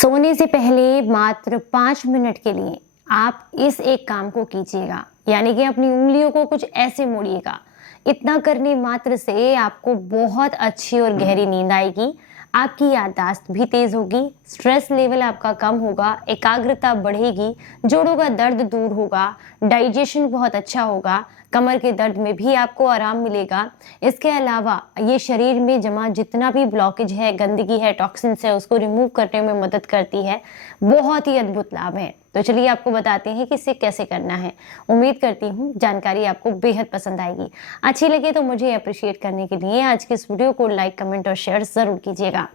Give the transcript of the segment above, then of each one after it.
सोने से पहले मात्र 5 मिनट के लिए आप इस एक काम को कीजिएगा, यानी कि अपनी उंगलियों को कुछ ऐसे मोड़िएगा। इतना करने मात्र से आपको बहुत अच्छी और गहरी नींद आएगी, आपकी याददाश्त भी तेज होगी, स्ट्रेस लेवल आपका कम होगा, एकाग्रता बढ़ेगी, जोड़ों का दर्द दूर होगा, डाइजेशन बहुत अच्छा होगा, कमर के दर्द में भी आपको आराम मिलेगा। इसके अलावा ये शरीर में जमा जितना भी ब्लॉकेज है, गंदगी है, टॉक्सिन्स है, उसको रिमूव करने में मदद करती है। बहुत ही अद्भुत लाभ है। तो चलिए आपको बताते हैं कि इसे कैसे करना है। उम्मीद करती हूँ जानकारी आपको बेहद पसंद आएगी। अच्छी लगे तो मुझे अप्रिशिएट करने के लिए आज के इस वीडियो को लाइक, कमेंट और शेयर जरूर कीजिएगा।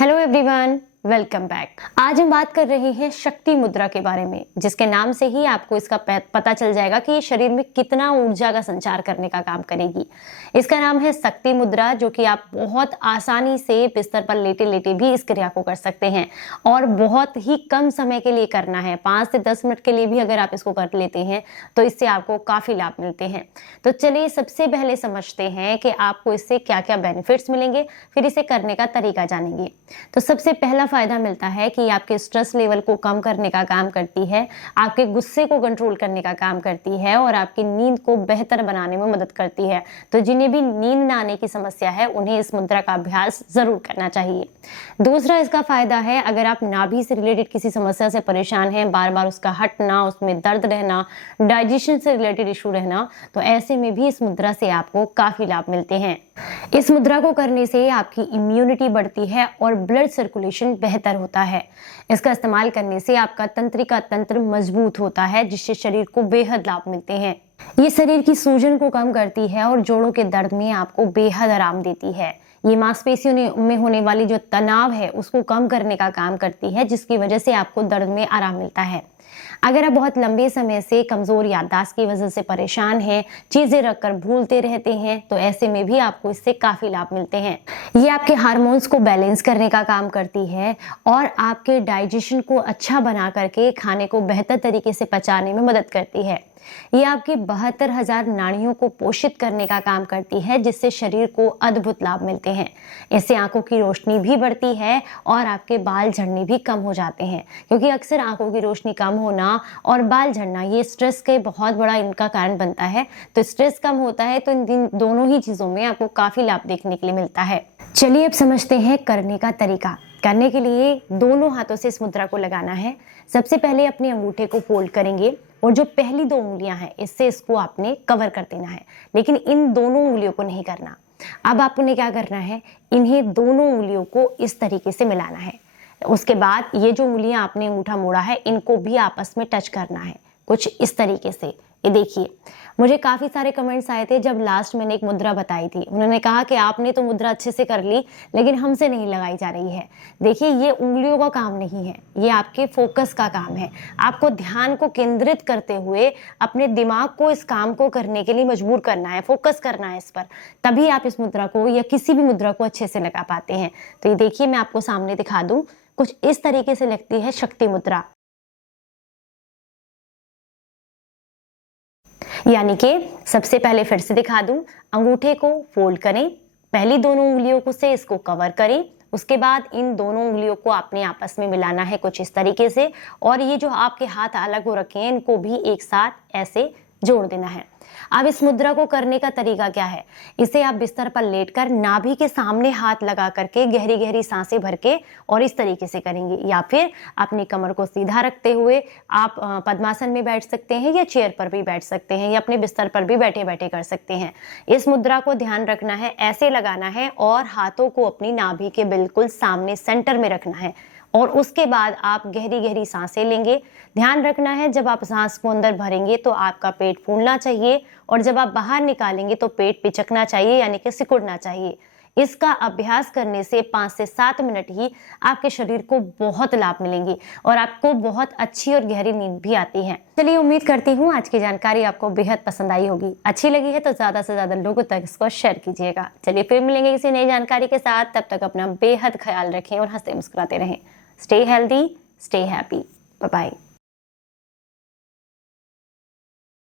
Hello everyone, welcome back. आज हम बात कर रहे हैं शक्ति मुद्रा के बारे में, जिसके नाम से ही आपको इसका पता चल जाएगा कि ये शरीर में कितना ऊर्जा का संचार करने का काम करेगी। इसका नाम है शक्ति मुद्रा, जो कि आप बहुत आसानी से बिस्तर पर लेटे लेटे भी इस क्रिया को कर सकते हैं और बहुत ही कम समय के लिए करना है। 5 से 10 मिनट के लिए भी अगर आप इसको कर लेते हैं तो इससे आपको काफी लाभ मिलते हैं। तो चलिए सबसे पहले समझते हैं कि आपको इससे क्या क्या बेनिफिट्स मिलेंगे, फिर इसे करने का तरीका जानेंगे। तो सबसे पहला फायदा मिलता है कि आपके स्ट्रेस लेवल को कम करने का काम करती है, आपके गुस्से को कंट्रोल करने का काम करती है और आपकी नींद को बेहतर बनाने में मदद करती है। तो जिन्हें भी नींद न आने की समस्या है उन्हें इस मुद्रा का अभ्यास जरूर करना चाहिए। दूसरा इसका फायदा है, अगर आप नाभि से रिलेटेड किसी समस्या से परेशान हैं, बार बार उसका हटना, उसमें दर्द रहना, डाइजेशन से रिलेटेड इशू रहना, तो ऐसे में भी इस मुद्रा से आपको काफी लाभ मिलते हैं। इस मुद्रा को करने से आपकी इम्यूनिटी बढ़ती है और ब्लड सर्कुलेशन बेहतर होता है। इसका इस्तेमाल करने से आपका तंत्रिका तंत्र मजबूत होता है, जिससे शरीर को बेहद लाभ मिलते हैं। ये शरीर की सूजन को कम करती है और जोड़ों के दर्द में आपको बेहद आराम देती है। ये मांसपेशियों में होने वाली जो तनाव है उसको कम करने का काम करती है, जिसकी वजह से आपको दर्द में आराम मिलता है। अगर आप बहुत लंबे समय से कमजोर याददाश्त की वजह से परेशान हैं, चीजें रखकर भूलते रहते हैं, तो ऐसे में भी आपको इससे काफी लाभ मिलते हैं। ये आपके हार्मोन्स को बैलेंस करने का काम करती है और आपके डाइजेशन को अच्छा बना करके खाने को बेहतर तरीके से पचाने में मदद करती है। ये आपकी 72,000 नाड़ियों को पोषित करने का काम करती है, जिससे शरीर को अद्भुत लाभ मिलते हैं। इससे आंखों की रोशनी भी बढ़ती है और आपके बाल झड़ने भी कम हो जाते हैं, क्योंकि अक्सर आंखों की रोशनी कम होना और बाल झड़ना ये स्ट्रेस के बहुत बड़ा इनका कारण बनता है। तो स्ट्रेस कम होता है तो इन दोनों ही चीजों में आपको काफी लाभ देखने के लिए मिलता है। चलिए अब समझते हैं करने का तरीका। करने के लिए दोनों हाथों से इस मुद्रा को लगाना है। सबसे पहले अपने अंगूठे को फोल्ड करेंगे और जो पहली 2 उंगलियां हैं इससे इसको आपने कवर कर देना है, लेकिन इन दोनों उंगलियों को नहीं करना। अब आपने क्या करना है, इन्हें दोनों उंगलियों को इस तरीके से मिलाना है। उसके बाद ये जो उंगलियां आपने अंगूठा मोड़ा है इनको भी आपस में टच करना है, कुछ इस तरीके से। ये देखिए, मुझे काफी सारे कमेंट्स आए थे जब लास्ट मैंने एक मुद्रा बताई थी। उन्होंने कहा कि आपने तो मुद्रा अच्छे से कर ली लेकिन हमसे नहीं लगाई जा रही है। देखिए, ये उंगलियों का काम नहीं है, ये आपके फोकस का काम है। आपको ध्यान को केंद्रित करते हुए अपने दिमाग को इस काम को करने के लिए मजबूर करना है, फोकस करना है इस पर, तभी आप इस मुद्रा को या किसी भी मुद्रा को अच्छे से लगा पाते हैं। तो ये देखिए, मैं आपको सामने दिखा दूं, कुछ इस तरीके से लगती है शक्ति मुद्रा। यानी कि सबसे पहले फिर से दिखा दूं, अंगूठे को फोल्ड करें, पहली दोनों उंगलियों को से इसको कवर करें, उसके बाद इन दोनों उंगलियों को आपने आपस में मिलाना है कुछ इस तरीके से, और ये जो आपके हाथ अलग हो रखे हैं इनको भी एक साथ ऐसे जोड़ देना है। अब इस मुद्रा को करने का तरीका क्या है, इसे आप बिस्तर पर लेटकर नाभि के सामने हाथ लगा करके गहरी गहरी सांसें भर के और इस तरीके से करेंगे, या फिर अपनी कमर को सीधा रखते हुए आप पद्मासन में बैठ सकते हैं या चेयर पर भी बैठ सकते हैं या अपने बिस्तर पर भी बैठे बैठे कर सकते हैं। इस मुद्रा को ध्यान रखना है, ऐसे लगाना है और हाथों को अपनी नाभि के बिल्कुल सामने सेंटर में रखना है और उसके बाद आप गहरी गहरी सांसें लेंगे। ध्यान रखना है, जब आप सांस को अंदर भरेंगे तो आपका पेट फूलना चाहिए और जब आप बाहर निकालेंगे तो पेट पिचकना चाहिए, यानी कि सिकुड़ना चाहिए। इसका अभ्यास करने से 5 से 7 मिनट ही आपके शरीर को बहुत लाभ मिलेंगे और आपको बहुत अच्छी और गहरी नींद भी आती है। चलिए, उम्मीद करती हूँ आज की जानकारी आपको बेहद पसंद आई होगी। अच्छी लगी है तो ज्यादा से ज्यादा लोगों तक इसको शेयर कीजिएगा। चलिए फिर मिलेंगे किसी नई जानकारी के साथ, तब तक अपना बेहद ख्याल रखें और हंसते मुस्कुराते रहें। Stay healthy, stay happy, bye bye.